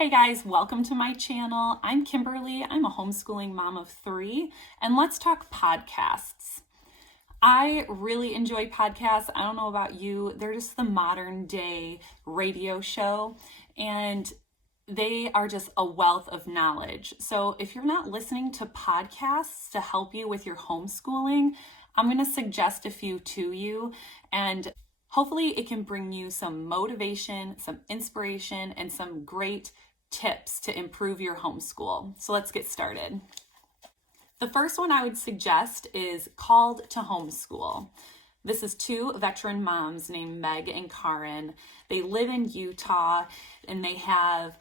Hey guys, welcome to my channel. I'm Kimberly. I'm a homeschooling mom of 3, and let's talk podcasts. I really enjoy podcasts. I don't know about you. They're just the modern day radio show, and they are just a wealth of knowledge. So if you're not listening to podcasts to help you with your homeschooling, I'm going to suggest a few to you, and hopefully it can bring you some motivation, some inspiration, and some great tips to improve your homeschool. So let's get started. The first one I would suggest is Called to Homeschool. This is 2 veteran moms named Meg and Karen. They live in Utah and they have,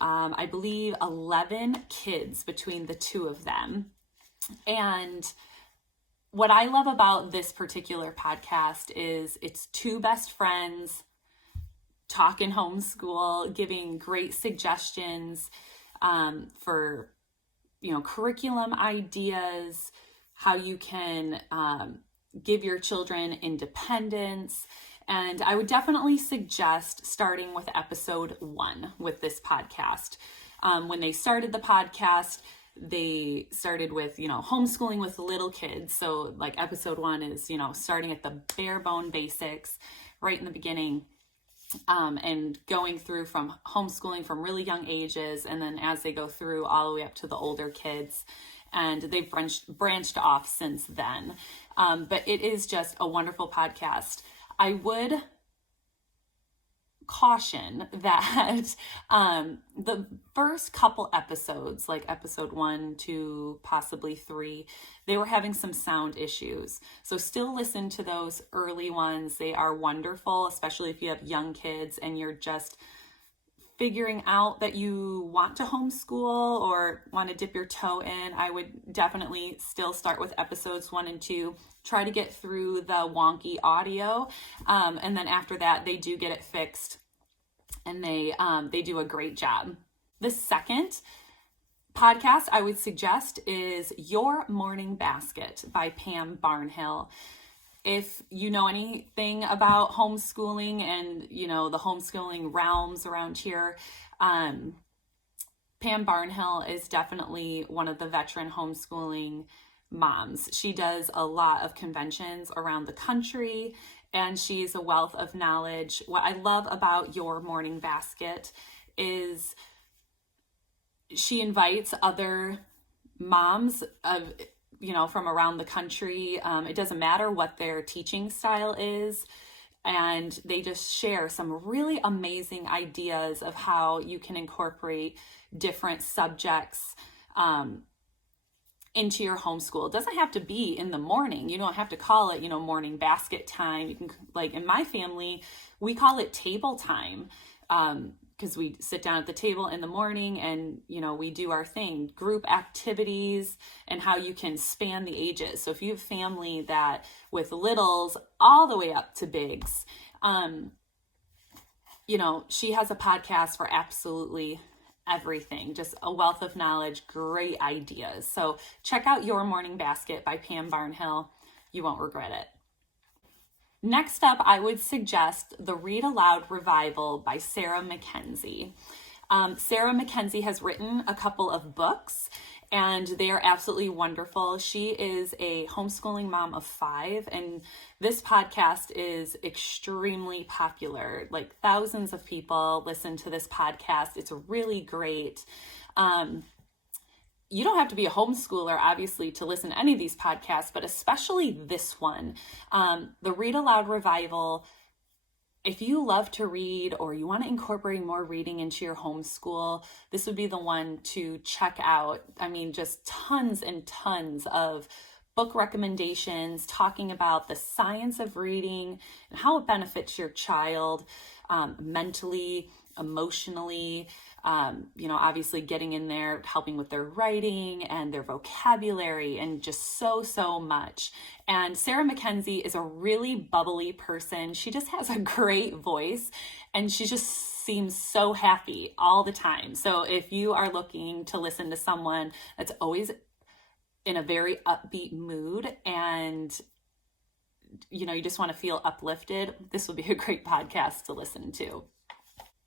I believe, 11 kids between the 2 of them. And what I love about this particular podcast is it's 2 best friends talking homeschool, giving great suggestions for, curriculum ideas, how you can give your children independence. And I would definitely suggest starting with episode 1 with this podcast. When they started the podcast, they started with, homeschooling with little kids. So like episode 1 is, starting at the bare bone basics right in the beginning. And going through from homeschooling from really young ages, and then as they go through all the way up to the older kids, and they've branched off since then. But it is just a wonderful podcast. I would caution that the first couple episodes, like episode 1 to possibly 3, they were having some sound issues. So still listen to those early ones. They are wonderful, especially if you have young kids and you're just figuring out that you want to homeschool or want to dip your toe in. I would definitely still start with episodes 1 and 2. Try to get through the wonky audio. And then after that, they do get it fixed and they do a great job. The second podcast I would suggest is Your Morning Basket by Pam Barnhill. If you know anything about homeschooling and, the homeschooling realms around here, Pam Barnhill is definitely one of the veteran homeschooling moms. She does a lot of conventions around the country, and she's a wealth of knowledge. What I love about Your Morning Basket is she invites other moms of from around the country. It doesn't matter what their teaching style is. And they just share some really amazing ideas of how you can incorporate different subjects into your homeschool. It doesn't have to be in the morning. You don't have to call it, morning basket time. You can, like in my family, we call it table time. Because we sit down at the table in the morning and, we do our thing, group activities, and how you can span the ages. So if you have family that with littles all the way up to bigs, she has a podcast for absolutely everything, just a wealth of knowledge, great ideas. So check out Your Morning Basket by Pam Barnhill. You won't regret it. Next up, I would suggest the Read Aloud Revival by Sarah Mackenzie. Sarah Mackenzie has written a couple of books, and they are absolutely wonderful. She is a homeschooling mom of 5, and this podcast is extremely popular. Like thousands of people listen to this podcast. It's really great. You don't have to be a homeschooler, obviously, to listen to any of these podcasts, but especially this one. The Read Aloud Revival, if you love to read or you want to incorporate more reading into your homeschool, this would be the one to check out. I mean, just tons and tons of book recommendations talking about the science of reading and how it benefits your child mentally, emotionally, obviously getting in there, helping with their writing and their vocabulary and just so much. And Sarah Mackenzie is a really bubbly person. She just has a great voice and she just seems so happy all the time. So if you are looking to listen to someone that's always in a very upbeat mood and you just want to feel uplifted, this will be a great podcast to listen to.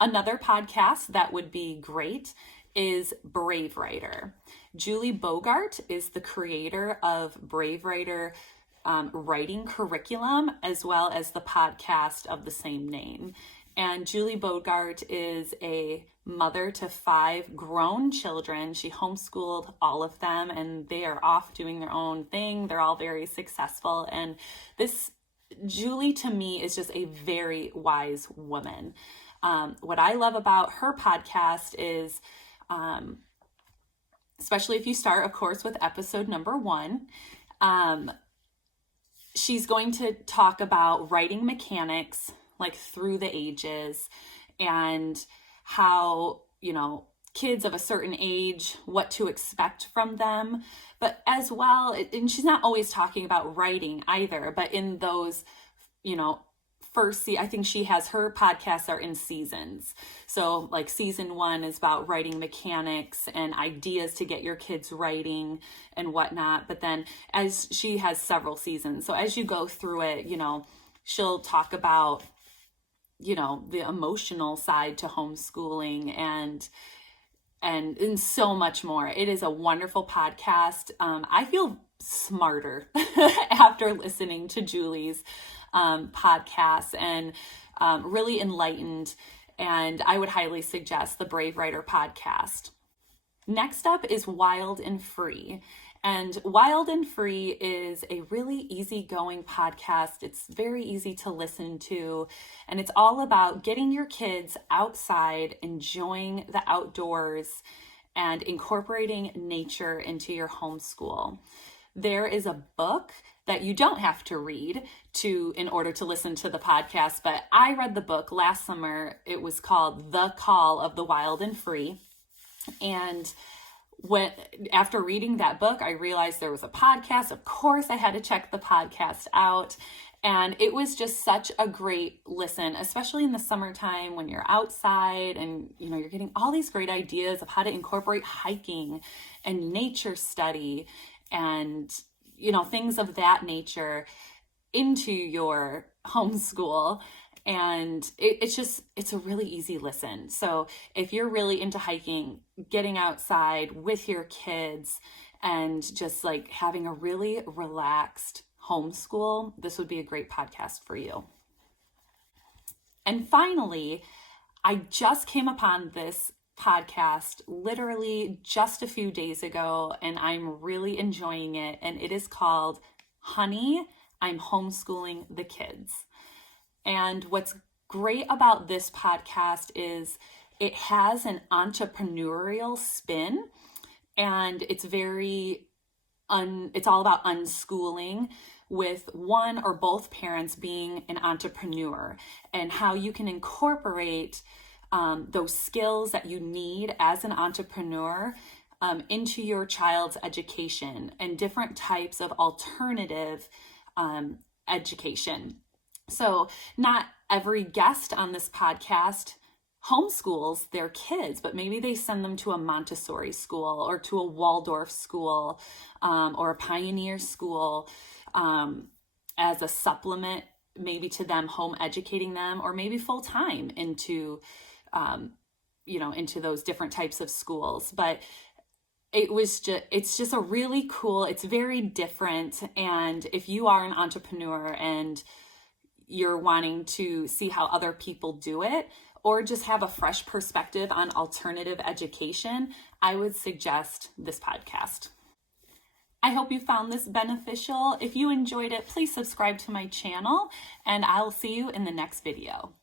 Another podcast that would be great is Brave Writer. Julie Bogart is the creator of Brave Writer writing curriculum, as well as the podcast of the same name. And Julie Bogart is a mother to 5 grown children. She homeschooled all of them, and they are off doing their own thing. They're all very successful. And this Julie, to me, is just a very wise woman. What I love about her podcast is, especially if you start, of course, with episode number 1, she's going to talk about writing mechanics, like through the ages, and how, kids of a certain age, what to expect from them. But as well, and she's not always talking about writing either, but in those, I think she has, her podcasts are in seasons. So like season 1 is about writing mechanics and ideas to get your kids writing and whatnot. But then as she has several seasons, so as you go through it, she'll talk about, the emotional side to homeschooling and so much more. It is a wonderful podcast. I feel smarter after listening to Julie's podcasts, and really enlightened. And I would highly suggest the Brave Writer podcast. Next up is Wild and Free. And Wild and Free is a really easygoing podcast. It's very easy to listen to, and it's all about getting your kids outside, enjoying the outdoors, and incorporating nature into your homeschool. There is a book that you don't have to read in order to listen to the podcast, but I read the book last summer. It was called The Call of the Wild and Free. And after reading that book, I realized there was a podcast. Of course, I had to check the podcast out. And it was just such a great listen, especially in the summertime when you're outside and, you're getting all these great ideas of how to incorporate hiking and nature study and, things of that nature into your homeschool. And it's a really easy listen. So if you're really into hiking, getting outside with your kids and just like having a really relaxed homeschool, this would be a great podcast for you. And finally, I just came upon this podcast literally just a few days ago, and I'm really enjoying it. And it is called Honey, I'm Homeschooling the Kids. And what's great about this podcast is it has an entrepreneurial spin, and it's it's all about unschooling, with one or both parents being an entrepreneur, and how you can incorporate those skills that you need as an entrepreneur into your child's education, and different types of alternative education. So not every guest on this podcast homeschools their kids, but maybe they send them to a Montessori school or to a Waldorf school or a Pioneer school as a supplement, maybe to them home educating them, or maybe full time into those different types of schools. But it's just a really cool, it's very different. And if you are an entrepreneur and you're wanting to see how other people do it, or just have a fresh perspective on alternative education, I would suggest this podcast. I hope you found this beneficial. If you enjoyed it, please subscribe to my channel, and I'll see you in the next video.